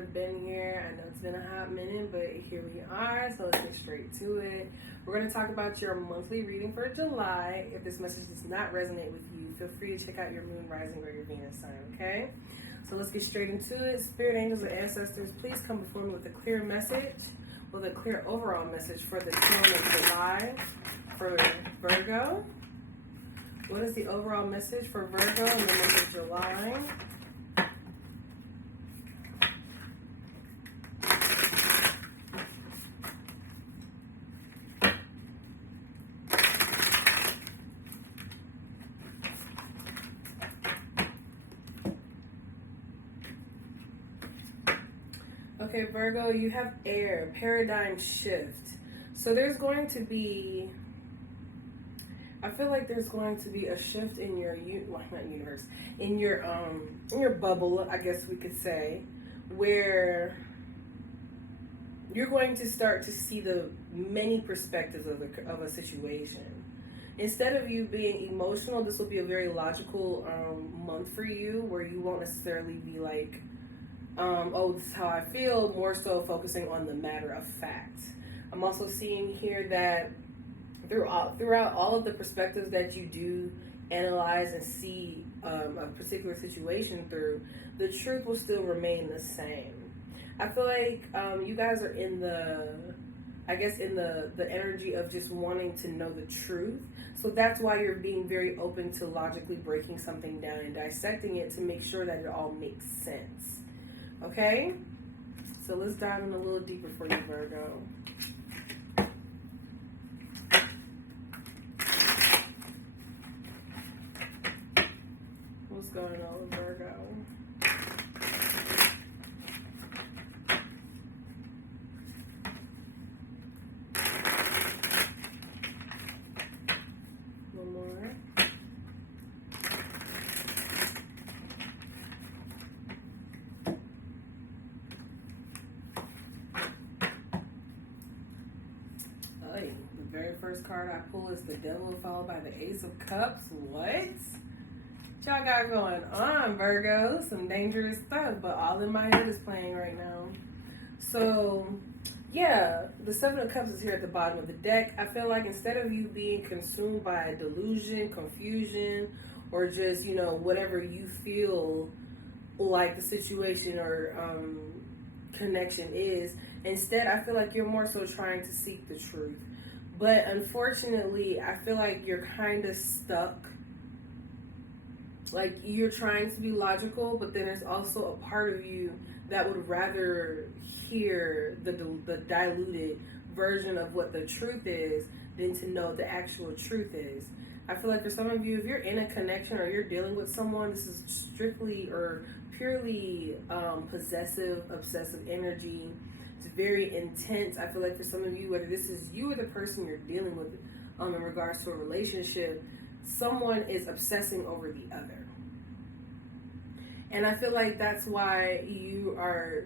have been here. I know it's been a hot minute, but here we are. So let's get straight to it. We're going to talk about your monthly reading for July. If this message does not resonate with you, feel free to check out your moon, rising, or your Venus sign, okay? So let's get straight into it. Spirit angels and ancestors, please come before me with a clear message, with a clear overall message for the month of July for Virgo. What is the overall message for Virgo in the month of July? Okay, Virgo, you have air, paradigm shift. So there's going to be, I feel like there's going to be a shift in your, well, not universe, in your bubble, I guess we could say, where you're going to start to see the many perspectives of a situation. Instead of you being emotional, this will be a very logical month for you, where you won't necessarily be like, oh, this is how I feel, more so focusing on the matter of fact. I'm also seeing here that throughout all of the perspectives that you do analyze and see a particular situation through, the truth will still remain the same. I feel like you guys are in the energy of just wanting to know the truth. So that's why you're being very open to logically breaking something down and dissecting it to make sure that it all makes sense. Okay? So let's dive in a little deeper for you, Virgo. What's going on with Virgo? One more. The very first card I pull is the Devil, followed by the Ace of Cups. What y'all got going on, Virgo? Some dangerous stuff, but all in my head is playing right now. So, yeah, the Seven of Cups is here at the bottom of the deck. I feel like instead of you being consumed by delusion, confusion, or just, whatever you feel like the situation or connection is, instead, I feel like you're more so trying to seek the truth. But unfortunately, I feel like you're kind of stuck. Like, you're trying to be logical, but then there's also a part of you that would rather hear the diluted version of what the truth is than to know the actual truth is. I feel like for some of you, if you're in a connection or you're dealing with someone, this is strictly or purely possessive, obsessive energy. It's very intense. I feel like for some of you, whether this is you or the person you're dealing with in regards to a relationship, someone is obsessing over the other. And I feel like that's why you are,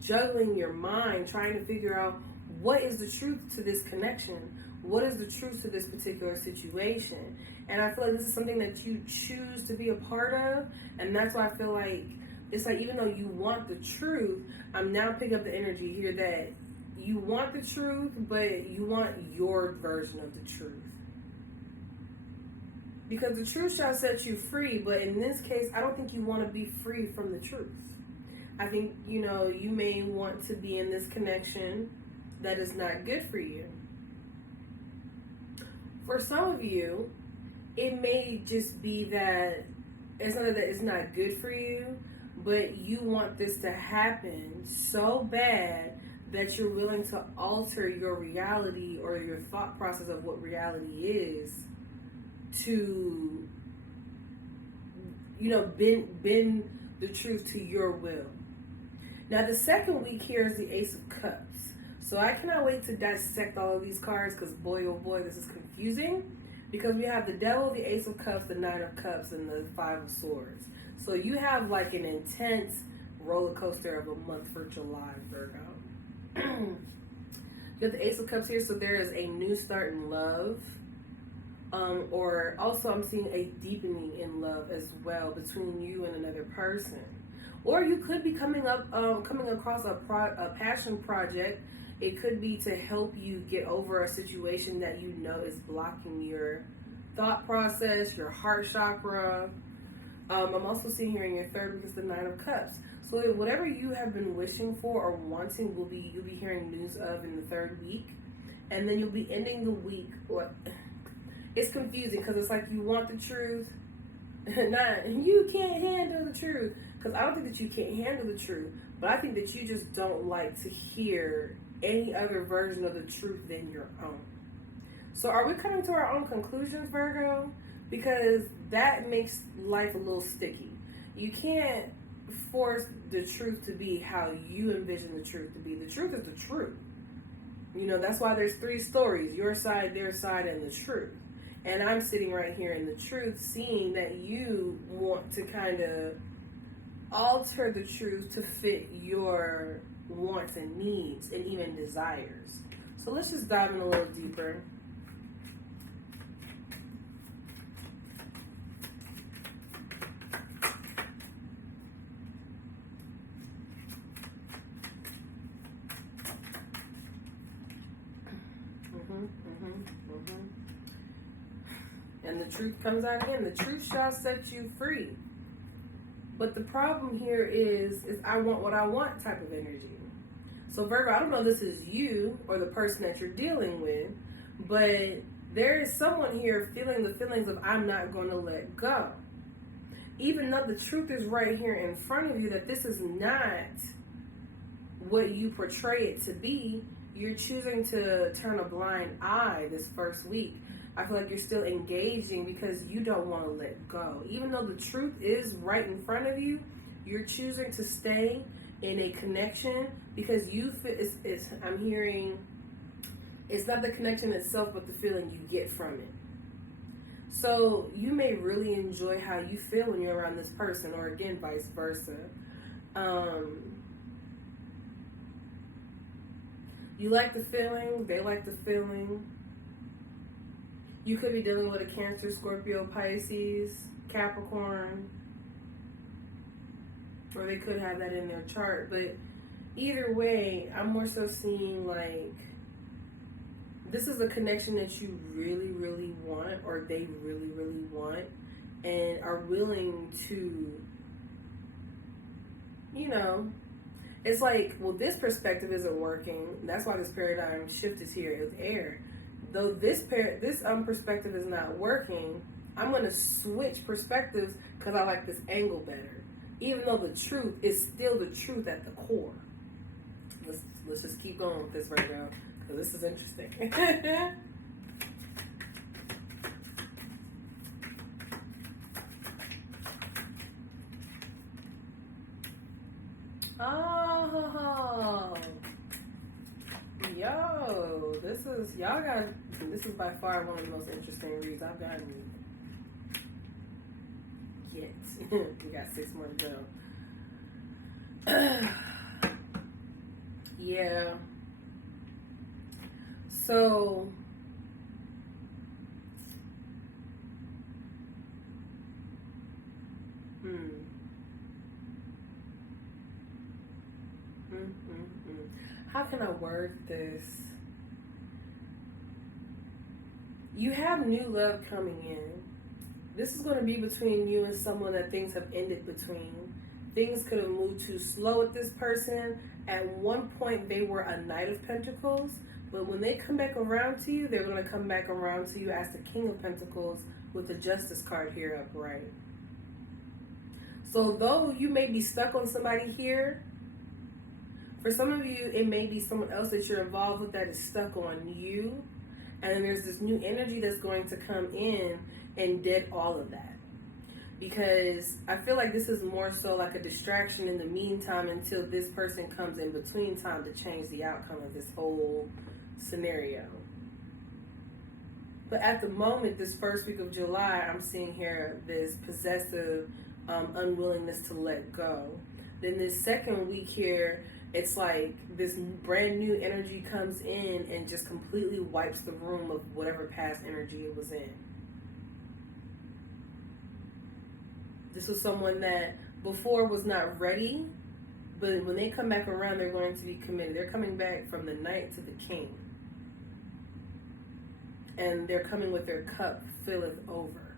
juggling your mind, trying to figure out what is the truth to this connection? What is the truth to this particular situation? And I feel like this is something that you choose to be a part of. And that's why I feel like it's like, even though you want the truth, I'm now picking up the energy here that you want the truth, but you want your version of the truth. Because the truth shall set you free, but in this case, I don't think you want to be free from the truth. I think, you may want to be in this connection that is not good for you. For some of you, it may just be that it's not that it's not good for you, but you want this to happen so bad that you're willing to alter your reality or your thought process of what reality is to, bend the truth to your will. Now, the second week here is the Ace of Cups. So I cannot wait to dissect all of these cards because boy, oh boy, this is confusing. Because we have the Devil, the Ace of Cups, the Nine of Cups, and the Five of Swords. So you have like an intense roller coaster of a month for July, Virgo. You have the Ace of Cups here, so there is a new start in love. Or also I'm seeing a deepening in love as well between you and another person. Or you could be coming across a passion project. It could be to help you get over a situation that you know is blocking your thought process, your heart chakra. I'm also seeing here in your third week is the Nine of Cups. So whatever you have been wishing for or wanting you'll be hearing news of in the third week. And then you'll be ending the week. It's confusing because it's like you want the truth. You can't handle the truth. Because I don't think that you can't handle the truth. But I think that you just don't like to hear any other version of the truth than your own. So are we coming to our own conclusions, Virgo? Because that makes life a little sticky. You can't force the truth to be how you envision the truth to be. The truth is the truth. You know, that's why there's three stories: your side, their side, and the truth. And I'm sitting right here in the truth, seeing that you want to kind of alter the truth to fit your wants and needs and even desires. So let's just dive in a little deeper. And the truth comes out again. The truth shall set you free. But the problem here is I want what I want type of energy. So Virgo, I don't know if this is you or the person that you're dealing with, but there is someone here feeling the feelings of I'm not going to let go. Even though the truth is right here in front of you that this is not what you portray it to be, you're choosing to turn a blind eye this first week. I feel like you're still engaging because you don't want to let go. Even though the truth is right in front of you, you're choosing to stay in a connection because you feel, I'm hearing, it's not the connection itself, but the feeling you get from it. So you may really enjoy how you feel when you're around this person, or again, vice versa. You like the feeling, they like the feeling. You could be dealing with a Cancer, Scorpio, Pisces, Capricorn, or they could have that in their chart. But either way, I'm more so seeing like this is a connection that you really, really want, or they really, really want, and are willing to, you know, it's like, well, this perspective isn't working. That's why this paradigm shift is here. It's air. Though this perspective is not working, I'm going to switch perspectives because I like this angle better. Even though the truth is still the truth at the core. Let's just keep going with this right now because this is interesting. Oh, yo, this is by far one of the most interesting reads I've gotten yet. We got 6 more to go. Yeah. So, how can I word this? You have new love coming in. This is going to be between you and someone that things have ended between. Things could have moved too slow with this person. At one point, they were a Knight of Pentacles. But when they come back around to you, they're going to come back around to you as the King of Pentacles with the Justice card here upright. So though you may be stuck on somebody here, for some of you, it may be someone else that you're involved with that is stuck on you. And then there's this new energy that's going to come in and dead all of that. Because I feel like this is more so like a distraction in the meantime until this person comes in between time to change the outcome of this whole scenario. But at the moment, this first week of July, I'm seeing here this possessive unwillingness to let go. Then this second week here, it's like this brand new energy comes in and just completely wipes the room of whatever past energy it was in. This was someone that before was not ready, but when they come back around, they're going to be committed. They're coming back from the Knight to the King. And they're coming with their cup filleth over.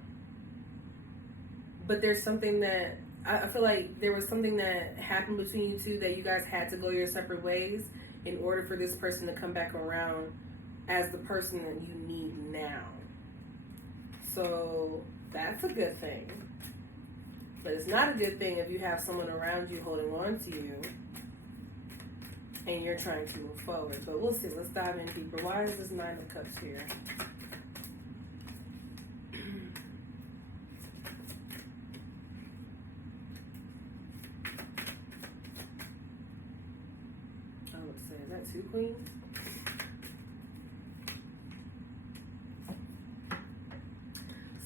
But there's something that, I feel like there was something that happened between you two that you guys had to go your separate ways in order for this person to come back around as the person that you need now. So that's a good thing. But it's not a good thing if you have someone around you holding on to you and you're trying to move forward. But we'll see. Let's dive in deeper. Why is this Nine of Cups here? I would say, is that two queens?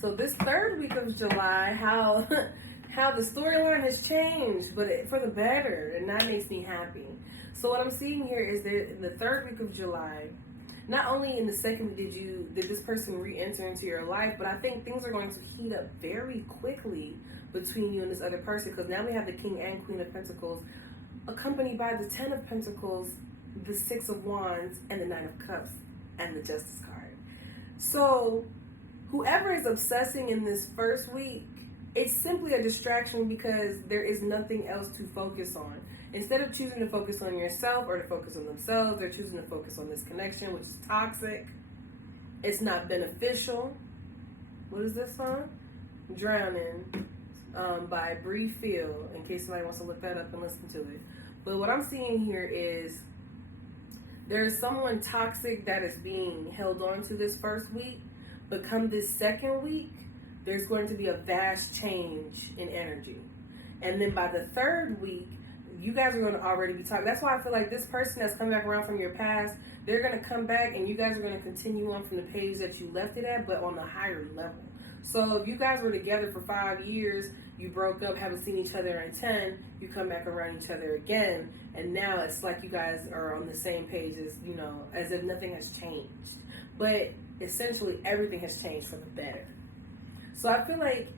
So this third week of July, how the storyline has changed, but for the better, and that makes me happy. So what I'm seeing here is that in the third week of July, not only in the second week did this person re-enter into your life, but I think things are going to heat up very quickly between you and this other person, because now we have the King and Queen of Pentacles, accompanied by the Ten of Pentacles, the Six of Wands, and the Nine of Cups, and the Justice card. So whoever is obsessing in this first week, it's simply a distraction because there is nothing else to focus on. Instead of choosing to focus on yourself or to focus on themselves, they're choosing to focus on this connection, which is toxic. It's not beneficial. What is this song? Drowning by Bree Field, in case somebody wants to look that up and listen to it. But what I'm seeing here is there is someone toxic that is being held on to this first week, but come this second week, there's going to be a vast change in energy. And then by the third week, you guys are going to already be talking. That's why I feel like this person that's coming back around from your past, they're going to come back and you guys are going to continue on from the page that you left it at, but on a higher level. So if you guys were together for 5 years, you broke up, haven't seen each other in 10, you come back around each other again, and now it's like you guys are on the same page as, as if nothing has changed. But essentially everything has changed for the better. So I feel like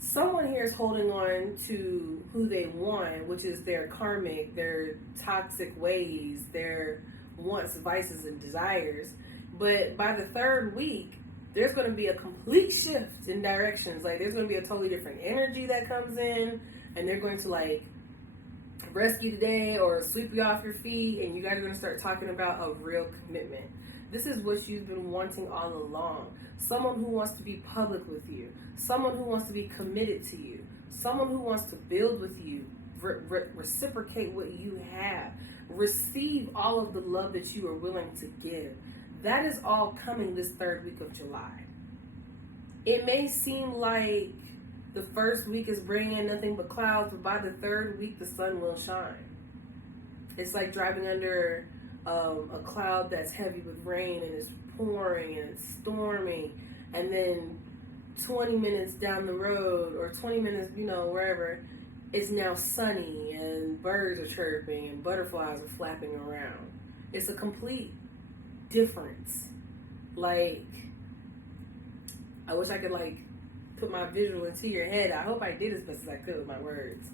someone here is holding on to who they want, which is their karmic, their toxic ways, their wants, vices, and desires. But by the third week, there's going to be a complete shift in directions. Like, there's going to be a totally different energy that comes in, and they're going to, like, rescue the day or sweep you off your feet, and you guys are going to start talking about a real commitment. This is what you've been wanting all along. Someone who wants to be public with you. Someone who wants to be committed to you. Someone who wants to build with you. Reciprocate what you have. Receive all of the love that you are willing to give. That is all coming this third week of July. It may seem like the first week is bringing in nothing but clouds, but by the third week, the sun will shine. It's like driving under a cloud that's heavy with rain and it's pouring and it's storming, and then 20 minutes down the road or 20 minutes, wherever, it's now sunny and birds are chirping and butterflies are flapping around. It's a complete difference. Like, I wish I could put my visual into your head. I hope I did as best as I could with my words.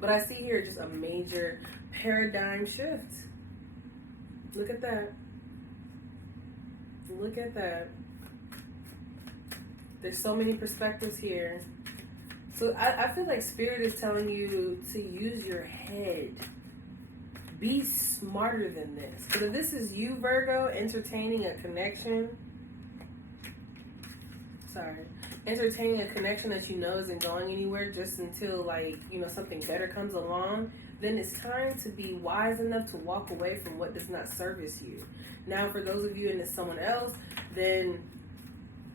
But I see here just a major paradigm shift. Look at that. Look at that. There's so many perspectives here. So I feel like Spirit is telling you to use your head. Be smarter than this. But if this is you, Virgo, entertaining a connection that you know isn't going anywhere just until something better comes along, then it's time to be wise enough to walk away from what does not service you. Now, for those of you and it's someone else, then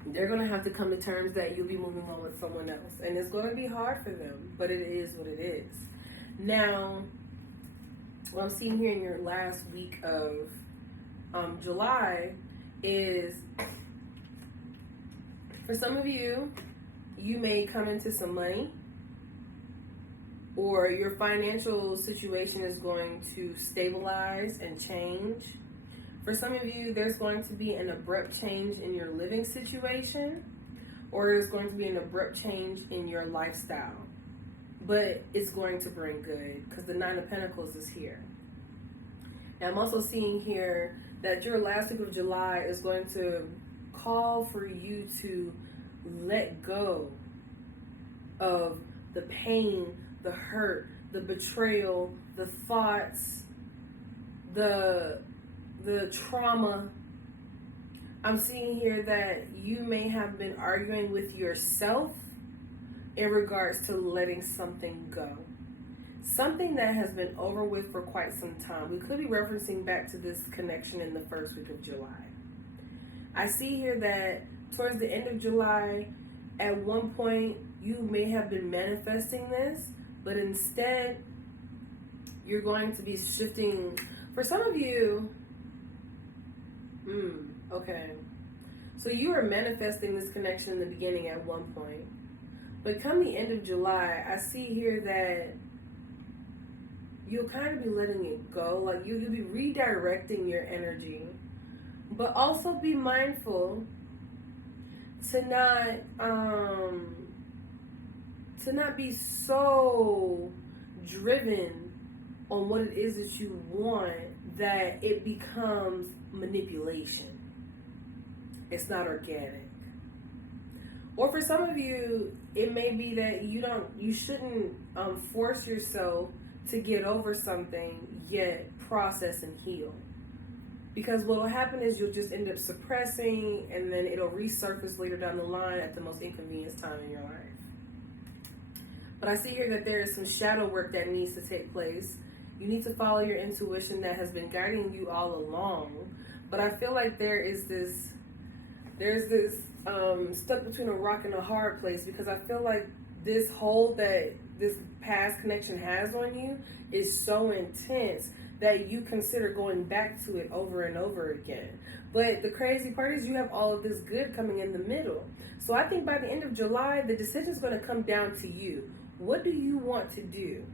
they're going to have to come to terms that you'll be moving on with someone else. And it's going to be hard for them, but it is what it is. Now, what I'm seeing here in your last week of July is, for some of you, you may come into some money, or your financial situation is going to stabilize and change. For some of you, there's going to be an abrupt change in your living situation, or there's going to be an abrupt change in your lifestyle. but it's going to bring good because the Nine of Pentacles is here. And I'm also seeing here that your last week of July is going to call for you to let go of the pain, the hurt, the betrayal, the thoughts, the trauma. I'm seeing here that you may have been arguing with yourself in regards to letting something go. Something that has been over with for quite some time. We could be referencing back to this connection in the first week of July. I see here that towards the end of July, at one point, you may have been manifesting this, but instead, you're going to be shifting. For some of you, okay. So you are manifesting this connection in the beginning at one point. But come the end of July, I see here that you'll kind of be letting it go. Like you'll be redirecting your energy. But also be mindful to not be so driven on what it is that you want that it becomes manipulation. It's not organic. Or for some of you, it may be that you shouldn't force yourself to get over something, yet process and heal. Because what will happen is you'll just end up suppressing, and then it'll resurface later down the line at the most inconvenient time in your life. But I see here that there is some shadow work that needs to take place. You need to follow your intuition that has been guiding you all along. But I feel like there's this stuck between a rock and a hard place, because I feel like this hold that this past connection has on you is so intense that you consider going back to it over and over again. But the crazy part is you have all of this good coming in the middle. So I think by the end of July, the decision is going to come down to you. What do you want to do?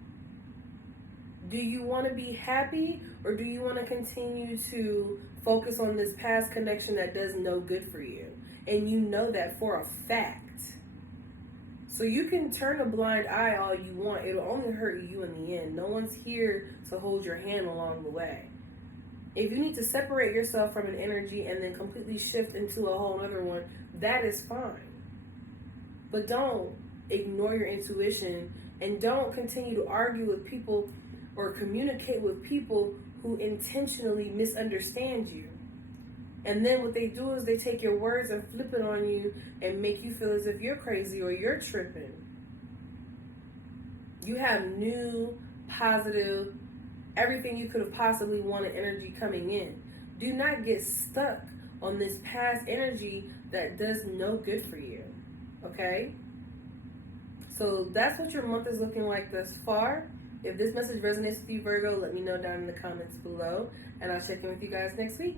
Do you want to be happy, or do you want to continue to focus on this past connection that does no good for you? And you know that for a fact. So you can turn a blind eye all you want. It'll only hurt you in the end. No one's here to hold your hand along the way. If you need to separate yourself from an energy and then completely shift into a whole other one, that is fine. But don't ignore your intuition, and don't continue to argue with people or communicate with people who intentionally misunderstand you. And then what they do is they take your words and flip it on you and make you feel as if you're crazy or you're tripping. You have new, positive, everything you could have possibly wanted energy coming in. Do not get stuck on this past energy that does no good for you. Okay? So that's what your month is looking like thus far. If this message resonates with you, Virgo, let me know down in the comments below. And I'll check in with you guys next week.